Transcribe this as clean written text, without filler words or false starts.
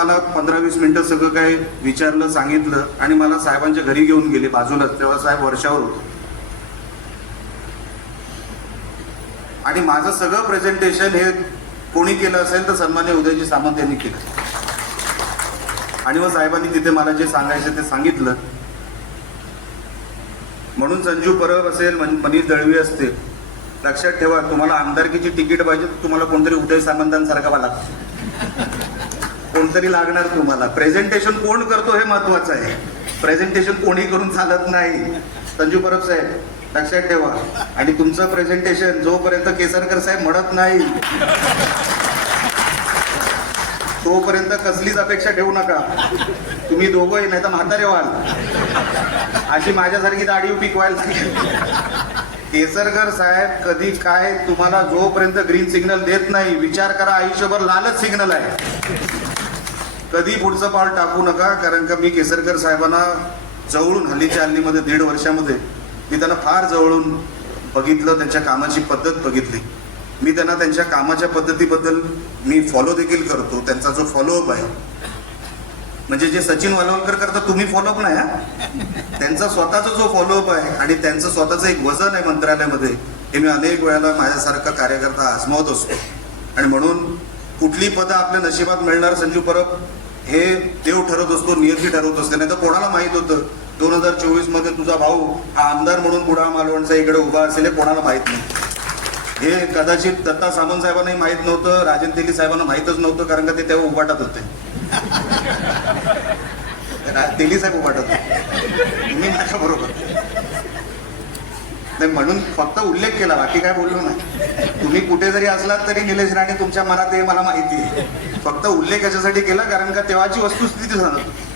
मला 15-20 मिनिटं सगळं काय विचारलं, सांगितलं आणि मला साहेबांच्या घरी घेऊन गेले बाजूलाच. तेव्हा साहेब वर्षावर होते आणि माझं सगळं प्रेझेंटेशन हे कोणी केलं असेल तर सन्मान्य उदयजी सामंत यांनी केलं. आणि मग साहेबांनी तिथे मला जे सांगायचं ते सांगितलं. म्हणून संजू परब असेल, मनीष दळवी असते, लक्षात ठेवा, तुम्हाला आमदारकीची तिकीट पाहिजे तर तुम्हाला कोणतरी उदय सामंतांसारखा लागतो, कोणतरी लागणार तुम्हाला. प्रेझेंटेशन कोण करतो हे महत्वाचं आहे, प्रेझेंटेशन कोणी करून चालत नाही. संजू परब साहेब लक्षात ठेवा. आणि तुमचं प्रेझेंटेशन जोपर्यंत केसरकर साहेब म्हणत नाही तोपर्यंत कसलीच अपेक्षा ठेवू नका. तुम्ही दोघंही नाही तर म्हातारे व्हाल, अशी माझ्यासारखी दाढी पिकवायला लागेल. केसरकर साहेब कधी काय तुम्हाला जोपर्यंत ग्रीन सिग्नल देत नाही, विचार करा, आयुष्यभर लालच सिग्नल आहे, कधी पुढचं पाऊल टाकू नका. कारण का मी केसरकर साहेबांना जवळून हल्लीच्या हल्लीमध्ये 1.5 वर्षामध्ये मी त्यांना फार जवळून बघितलं, त्यांच्या कामाची पद्धत बघितली. मी त्यांना त्यांच्या कामाच्या पद्धतीबद्दल मी फॉलो देखील करतो. त्यांचा जो फॉलोअप आहे, म्हणजे जे सचिन वालवलकर करतात तुम्ही फॉलोअप नाही, त्यांचा स्वतःचा जो फॉलोअप आहे आणि त्यांचं स्वतःचं एक वजन आहे मंत्रालयामध्ये, हे मी अनेक वेळेला माझ्यासारखा कार्यकर्ता आजमावत असतो. आणि म्हणून कुठली पदं आपल्या नशिबात मिळणार संजू परब हे देव ठरवत असतो, नियती ठरवत असते. नाही तर कोणाला माहित होतं 2024 मध्ये तुझा भाऊ हा आमदार म्हणून कुडाळ मालवणचा इकडे उभा असेल, हे कोणाला माहित नाही. हे कदाचित दत्ता सामंत साहेबांनाही माहित नव्हतं, राजन तेली साहेबांना माहितच नव्हतं, कारण का ते तेव्हा उभाटात होते. तेली साहेब उभाटात होते, मी माझ्या बरोबर नाही, म्हणून फक्त उल्लेख केला, बाकी काय बोललो नाही. तुम्ही कुठे जरी असलात तरी निलेश राणे तुमच्या मनात हे मला माहिती आहे, फक्त उल्लेख याच्यासाठी केला कारण का तेव्हाची वस्तुस्थिती सांगत होती.